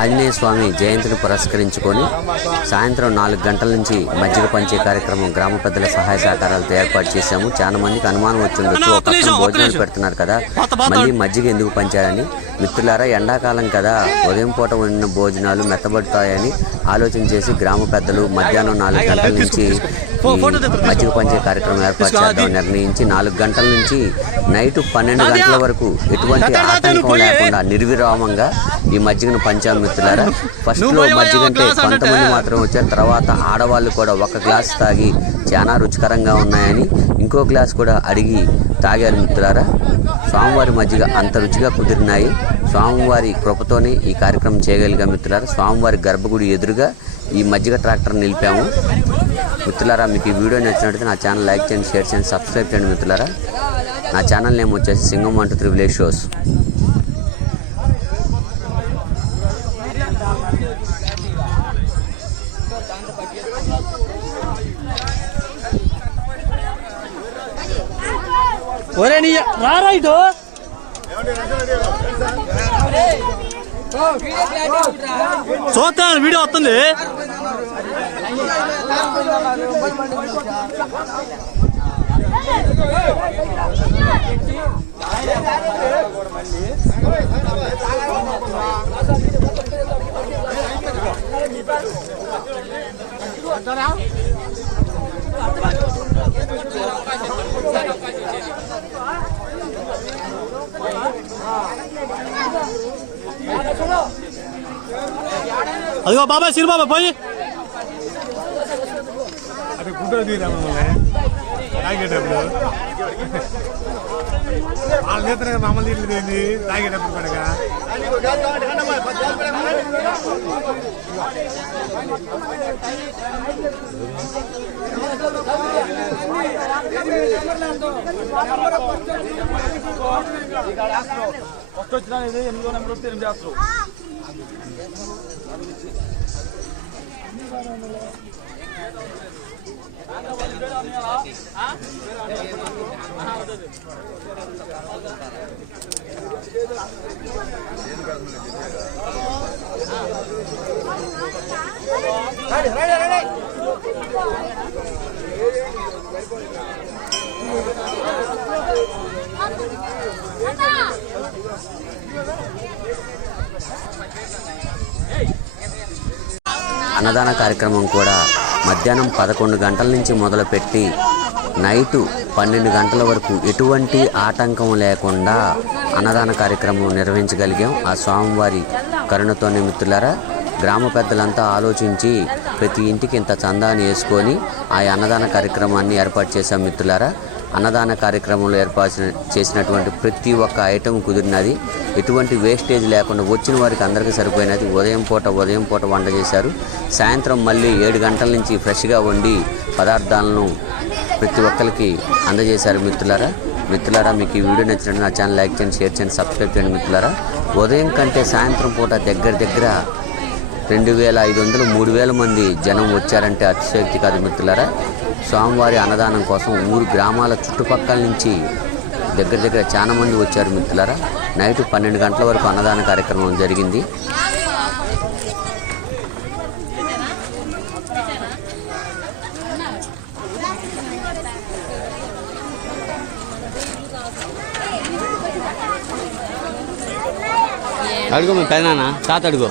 ఆంజనేయ స్వామి జయంతిని పురస్కరించుకొని సాయంత్రం 4 గంటల నుంచి మజ్జిగ పంచే కార్యక్రమం గ్రామ పెద్దల సహాయ సహకారాలతో ఏర్పాటు చేశాము. చాలా మందికి అనుమానం వచ్చిండొచ్చు, ఒక పక్కన భోజనాలు పెడుతున్నారు కదా, మళ్ళీ మజ్జిగ ఎందుకు పంచారని. మిత్రులారా, ఎండాకాలం కదా, ఉదయం పూట వండిన భోజనాలు మెత్తబడతాయని ఆలోచన చేసి గ్రామ పెద్దలు మధ్యాహ్నం 4 గంటల నుంచి మజ్జిగ పంచే కార్యక్రమం ఏర్పాటు చేద్దాం నిర్ణయించి 4 గంటల నుంచి నైట్ 12 గంటల వరకు ఎటువంటి ఆటంకం లేకుండా నిర్విరామంగా ఈ మజ్జిగను పంచాము. మిత్రులారా, ఫస్ట్లో మజ్జిగ అంటే కొంతమంది మాత్రం వచ్చారు, తర్వాత ఆడవాళ్ళు కూడా ఒక గ్లాస్ తాగి చాలా రుచికరంగా ఉన్నాయని ఇంకో గ్లాస్ కూడా అడిగి తాగారు. మిత్రులారా, స్వామివారి మజ్జిగ అంత రుచిగా కుదిరినాయి. స్వామివారి కృపతోనే ఈ కార్యక్రమం చేయగలిగా. మిత్రులారా, స్వామివారి గర్భగుడి ఎదురుగా ఈ మజ్జిగ ట్రాక్టర్ నిలిపాము. మిత్రులారా, మీకు ఈ వీడియో నచ్చినట్లయితే నా ఛానల్ లైక్ చేయండి, షేర్ చేయండి, సబ్స్క్రైబ్ చేయండి. మిత్రులారా, నా ఛానల్ నేమ్ వచ్చేసి సింగం 123 విలేజ్ షోస్. చూస్తాను, వీడియో వస్తుంది. అదిగో బాబాయ్, సిరి బాబాయ్ పోయి అదే గుడ్డలు తీరా తాగేటప్పుడు వాళ్ళ నేతనే మమ్మల్ని నీళ్ళు తీయింది తాగేటప్పుడు కనుక ఫస్ట్ వచ్చినా ఇది 8వ నెంబర్ వస్తే 8 చేస్తారు. అన్నదాన కార్యక్రమం కూడా మధ్యాహ్నం 11 గంటల నుంచి మొదలుపెట్టి నైటు 12 గంటల వరకు ఎటువంటి ఆటంకం లేకుండా అన్నదాన కార్యక్రమం నిర్వహించగలిగాం. ఆ స్వామివారి కరుణతోనే. మిత్రులారా, గ్రామ పెద్దలంతా ఆలోచించి ప్రతి ఇంటికి ఇంత చందాన్ని వేసుకొని ఆ అన్నదాన కార్యక్రమాన్ని ఏర్పాటు చేశాం. మిత్రులారా, అన్నదాన కార్యక్రమంలో ఏర్పాటు చేసినటువంటి ప్రతి ఒక్క ఐటెం కుదిరినది, ఎటువంటి వేస్టేజ్ లేకుండా వచ్చిన వారికి అందరికీ సరిపోయినది. ఉదయం పూట వంట చేశారు. సాయంత్రం మళ్ళీ 7 గంటల నుంచి ఫ్రెష్గా వండి పదార్థాలను ప్రతి ఒక్కరికి అందజేశారు. మిత్రులారా, మీకు ఈ వీడియో నచ్చినట్టు నా ఛానల్ లైక్ చేయండి, షేర్ చేయండి, సబ్స్క్రైబ్ చేయండి. మిత్రులారా, ఉదయం కంటే సాయంత్రం పూట దగ్గర 2500 3000 మంది జనం వచ్చారంటే అతిశయోక్తి కాదు. మిత్రులారా, స్వామివారి అన్నదానం కోసం ఊరు గ్రామాల చుట్టుపక్కల నుంచి దగ్గర చాలా మంది వచ్చారు. మిత్రులారా, నైట్ 12 గంటల వరకు అన్నదాన కార్యక్రమం జరిగింది. అడుగు మీ పెదనాన్న, తాత అడుగు.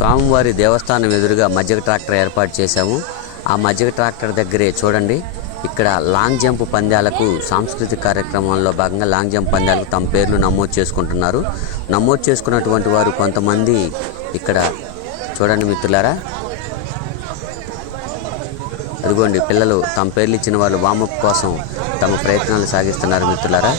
స్వామివారి దేవస్థానం ఎదురుగా మజ్జిగ ట్రాక్టర్ ఏర్పాటు చేశాము. ఆ మజ్జిగ ట్రాక్టర్ దగ్గరే చూడండి, ఇక్కడ లాంగ్ జంప్ పందాలకు సాంస్కృతిక కార్యక్రమంలో భాగంగా లాంగ్ జంప్ పందాలకు తమ పేర్లు నమోదు చేసుకుంటున్నారు. నమోదు చేసుకున్నటువంటి వారు కొంతమంది ఇక్కడ చూడండి మిత్రులారా, అదిగోండి పిల్లలు తమ పేర్లు ఇచ్చిన వాళ్ళు వామప్ కోసం తమ ప్రయత్నాలు సాగిస్తున్నారు మిత్రులారా.